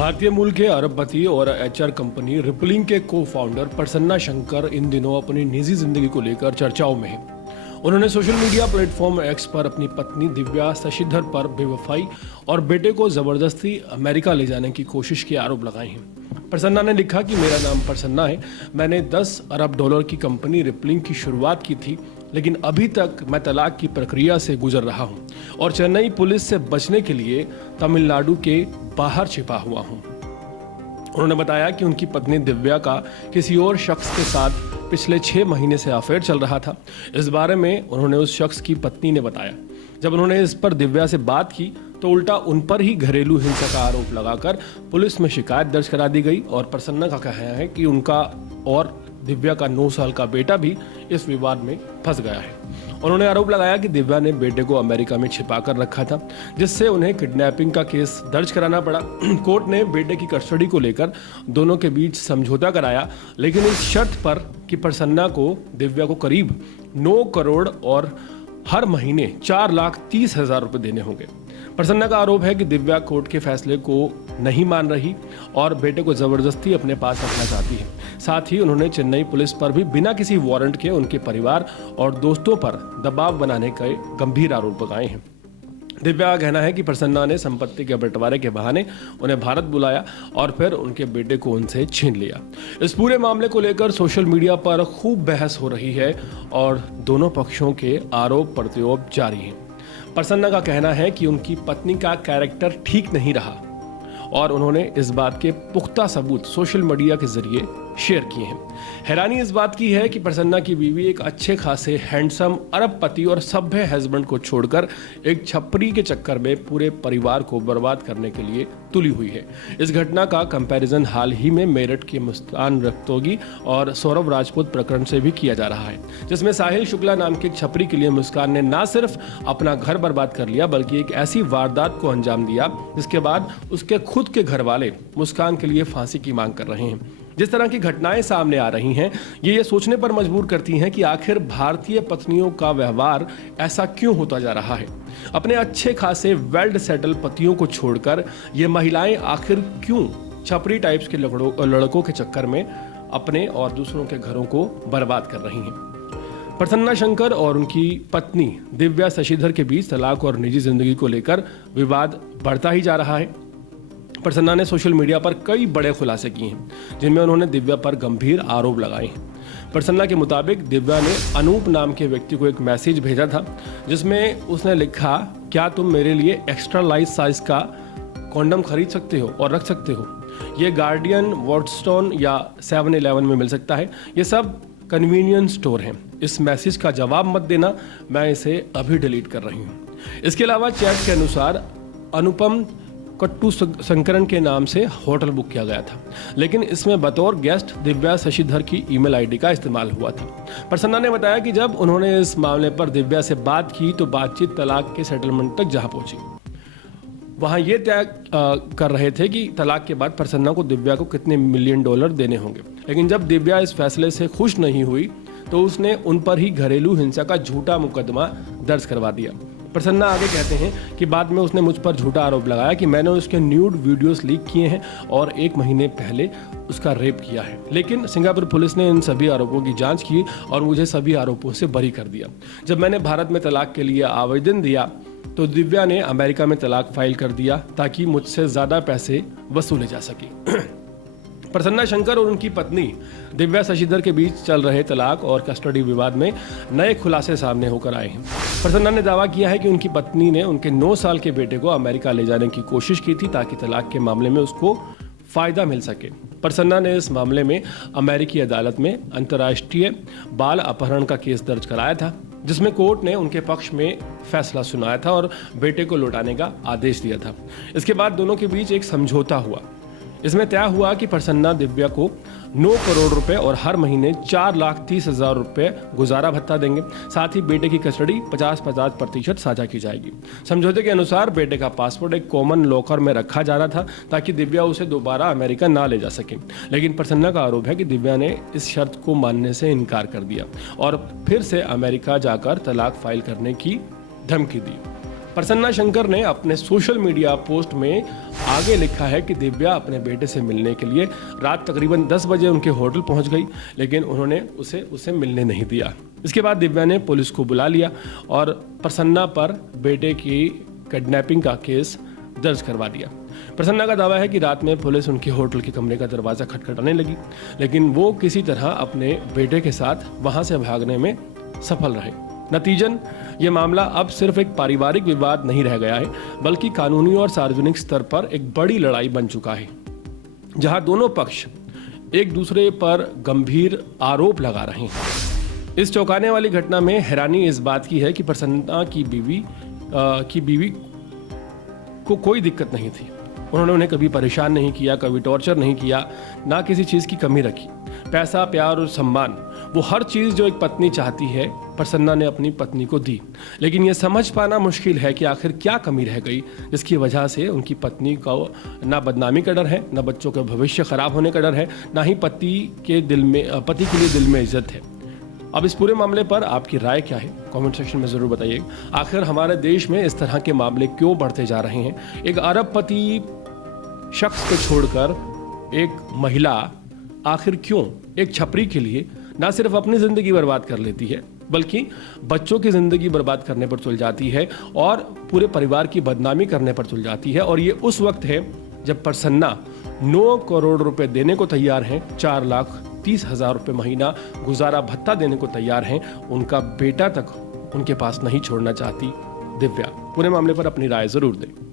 भारतीय मूल के अरबपति और एचआर कंपनी रिपलिंग के को फाउंडर प्रसन्ना शंकर इन दिनों अपनी निजी जिंदगी को लेकर चर्चाओं में हैं। उन्होंने सोशल मीडिया प्लेटफॉर्म एक्स पर अपनी पत्नी दिव्या शशिधर पर बेवफाई और बेटे को जबरदस्ती अमेरिका ले जाने की कोशिश के आरोप लगाए हैं। प्रसन्ना ने लिखा कि मेरा नाम प्रसन्ना है, मैंने 10 अरब डॉलर की कंपनी रिपलिंग की शुरुआत की थी, लेकिन अभी तक मैं तलाक की प्रक्रिया से गुजर रहा हूं और चेन्नई पुलिस से बचने के लिए तमिलनाडु के बाहर छिपा हुआ हूं। उन्होंने बताया कि उनकी पत्नी दिव्या का किसी और शख्स के साथ पिछले 6 महीने से अफेयर चल रहा था। इस बारे में उन्होंने उस शख्स की पत्नी ने बताया। जब उन्होंने इस पर दिव्या से बात की तो उल्टा उन पर ही घरेलू हिंसा का आरोप लगाकर पुलिस में शिकायत दर्ज करा दी गई और प्रसन्ना का कहना है कि उनका और दिव्या का 9 साल का बेटा भी इस विवाद में फंस गया है। उन्होंने आरोप लगाया कि दिव्या ने बेटे को अमेरिका में छिपा कर रखा था, जिससे उन्हें किडनैपिंग का केस दर्ज कराना पड़ा। कोर्ट ने बेटे की कस्टडी को लेकर दोनों के बीच समझौता कराया, लेकिन इस शर्त पर कि प्रसन्ना को दिव्या को करीब 9 करोड़ और हर महीने 4,30,000 रुपए देने होंगे। प्रसन्ना का आरोप है कि दिव्या कोर्ट के फैसले को नहीं मान रही और बेटे को जबरदस्ती अपने पास रखना चाहती है। साथ ही उन्होंने चेन्नई पुलिस पर भी बिना किसी वारंट के उनके परिवार और दोस्तों पर दबाव बनाने के गंभीर आरोप लगाए हैं। दिव्या का कहना है कि प्रसन्ना ने संपत्ति के बंटवारे के बहाने उन्हें भारत बुलाया और फिर उनके बेटे को उनसे छीन लिया। इस पूरे मामले को लेकर सोशल मीडिया पर खूब बहस हो रही है और दोनों पक्षों के आरोप प्रत्यारोप जारी हैं। प्रसन्ना का कहना है कि उनकी पत्नी का कैरेक्टर ठीक नहीं रहा और उन्होंने इस बात के पुख्ता सबूत सोशल मीडिया के जरिए शेयर किए हैं। हैरानी इस बात की है कि प्रसन्ना की बीवी एक अच्छे खासे हैंडसम अरबपति और सभ्य हस्बैंड को छोड़कर एक छपरी के चक्कर में पूरे परिवार को बर्बाद करने के लिए तुली हुई है। इस घटना का कंपैरिजन हाल ही में मेरठ के मुस्कान रस्तोगी और सौरभ राजपूत प्रकरण से भी किया जा रहा है, जिसमें साहिल शुक्ला नाम के एक छपरी के लिए मुस्कान ने न सिर्फ अपना घर बर्बाद कर लिया बल्कि एक ऐसी वारदात को अंजाम दिया जिसके बाद उसके खुद के घर वाले मुस्कान के लिए फांसी की मांग कर रहे हैं। जिस तरह की घटनाएं सामने आ रही हैं, ये सोचने पर मजबूर करती हैं कि आखिर भारतीय पत्नियों का व्यवहार ऐसा क्यों होता जा रहा है। अपने अच्छे खासे वेल सेटल पतियों को छोड़कर ये महिलाएं आखिर क्यों छपरी टाइप्स के लड़कों के चक्कर में अपने और दूसरों के घरों को बर्बाद कर रही हैं। प्रसन्ना शंकर और उनकी पत्नी दिव्या शशिधर के बीच तलाक और निजी जिंदगी को लेकर विवाद बढ़ता ही जा रहा है। प्रसन्ना ने सोशल मीडिया पर कई बड़े खुलासे किए हैं, जिनमें उन्होंने दिव्या पर गंभीर आरोप लगाए हैं। प्रसन्ना के मुताबिक दिव्या ने अनूप नाम के व्यक्ति को एक मैसेज भेजा था, जिसमें उसने लिखा, क्या तुम मेरे लिए एक्स्ट्रा लार्ज साइज का कॉन्डम खरीद सकते हो और रख सकते हो? ये गार्डियन, वॉटस्टोन या 7-Eleven में मिल सकता है। ये सब कन्वीनियंस स्टोर हैं। इस मैसेज का जवाब मत देना, मैं इसे अभी डिलीट कर रही हूँ। इसके अलावा चैट के अनुसार अनुपम कट्टू संकरन के नाम से होटल बुक किया गया था, लेकिन इसमें बतौर गेस्ट दिव्या शशिधर की ईमेल आईडी का इस्तेमाल हुआ था। प्रसन्ना ने बताया कि जब उन्होंने इस मामले पर दिव्या से बात की तो बातचीत तलाक के सेटलमेंट तक जहां पहुंची। वहां ये तय कर रहे थे कि तलाक के बाद प्रसन्ना को दिव्या को कितने $1 मिलियन देने होंगे, लेकिन जब दिव्या इस फैसले से खुश नहीं हुई तो उसने उन पर ही घरेलू हिंसा का झूठा मुकदमा दर्ज करवा दिया। प्रसन्ना आगे कहते हैं कि बाद में उसने मुझ पर झूठा आरोप लगाया कि मैंने उसके न्यूड वीडियोस लीक किए हैं और 1 महीने पहले उसका रेप किया है, लेकिन सिंगापुर पुलिस ने इन सभी आरोपों की जांच की और मुझे सभी आरोपों से बरी कर दिया। जब मैंने भारत में तलाक के लिए आवेदन दिया तो दिव्या ने अमेरिका में तलाक फाइल कर दिया ताकि मुझसे ज्यादा पैसे वसूले जा सके। प्रसन्ना शंकर और उनकी पत्नी दिव्या शशिधर के बीच चल रहे तलाक और कस्टडी विवाद में नए खुलासे सामने होकर आए हैं। प्रसन्ना ने दावा किया है कि उनकी पत्नी ने उनके 9 साल के बेटे को अमेरिका ले जाने की कोशिश की थी ताकि तलाक के मामले में उसको फायदा मिल सके। प्रसन्ना ने इस मामले में अमेरिकी अदालत में अंतर्राष्ट्रीय बाल अपहरण का केस दर्ज कराया था, जिसमें कोर्ट ने उनके पक्ष में फैसला सुनाया था और बेटे को लौटाने का आदेश दिया था। इसके बाद दोनों के बीच एक समझौता हुआ। इसमें तय हुआ कि प्रसन्ना दिव्या को 9 करोड़ रुपए और हर महीने 4,30,000 रुपए गुजारा भत्ता देंगे। साथ ही बेटे की कस्टडी 50-50% साझा की जाएगी। समझौते के अनुसार बेटे का पासपोर्ट एक कॉमन लॉकर में रखा जा रहा था ताकि दिव्या उसे दोबारा अमेरिका ना ले जा सके, लेकिन प्रसन्ना का आरोप है कि दिव्या ने इस शर्त को मानने से इनकार कर दिया और फिर से अमेरिका जाकर तलाक फाइल करने की धमकी दी। प्रसन्ना शंकर ने अपने सोशल मीडिया पोस्ट में आगे लिखा है कि दिव्या अपने बेटे से मिलने के लिए रात तकरीबन 10 बजे उनके होटल पहुंच गई, लेकिन उन्होंने उसे मिलने नहीं दिया। इसके बाद दिव्या ने पुलिस को बुला लिया और प्रसन्ना पर बेटे की किडनैपिंग का केस दर्ज करवा दिया। प्रसन्ना का दावा है कि रात में पुलिस उनके होटल के कमरे का दरवाज़ा खटखटाने लगी, लेकिन वो किसी तरह अपने बेटे के साथ वहां से भागने में सफल रहे। नतीजन ये मामला अब सिर्फ एक पारिवारिक विवाद नहीं रह गया है, बल्कि कानूनी और सार्वजनिक स्तर पर एक बड़ी लड़ाई बन चुका है, जहां दोनों पक्ष एक दूसरे पर गंभीर आरोप लगा रहे हैं। इस चौंकाने वाली घटना में हैरानी इस बात की है कि प्रसन्ना की बीवी को कोई दिक्कत नहीं थी। उन्होंने उन्हें कभी परेशान नहीं किया, कभी टॉर्चर नहीं किया, ना किसी चीज़ की कमी रखी। पैसा, प्यार और सम्मान, वो हर चीज़ जो एक पत्नी चाहती है, प्रसन्ना ने अपनी पत्नी को दी। लेकिन ये समझ पाना मुश्किल है कि आखिर क्या कमी रह गई जिसकी वजह से उनकी पत्नी को ना बदनामी का डर है, ना बच्चों का भविष्य खराब होने का डर है, ना ही पति के लिए दिल में इज्जत है। अब इस पूरे मामले पर आपकी राय क्या है, कमेंट सेक्शन में ज़रूर बताइएगा। आखिर हमारे देश में इस तरह के मामले क्यों बढ़ते जा रहे हैं? एक अरबपति शख्स को छोड़कर एक महिला आखिर क्यों एक छपरी के लिए ना सिर्फ अपनी ज़िंदगी बर्बाद कर लेती है, बल्कि बच्चों की ज़िंदगी बर्बाद करने पर तुल जाती है और पूरे परिवार की बदनामी करने पर तुल जाती है। और ये उस वक्त है जब प्रसन्ना 9 करोड़ रुपए देने को तैयार हैं, 4,30,000 रुपये महीना गुजारा भत्ता देने को तैयार हैं, उनका बेटा तक उनके पास नहीं छोड़ना चाहती दिव्या। पूरे मामले पर अपनी राय ज़रूर दें।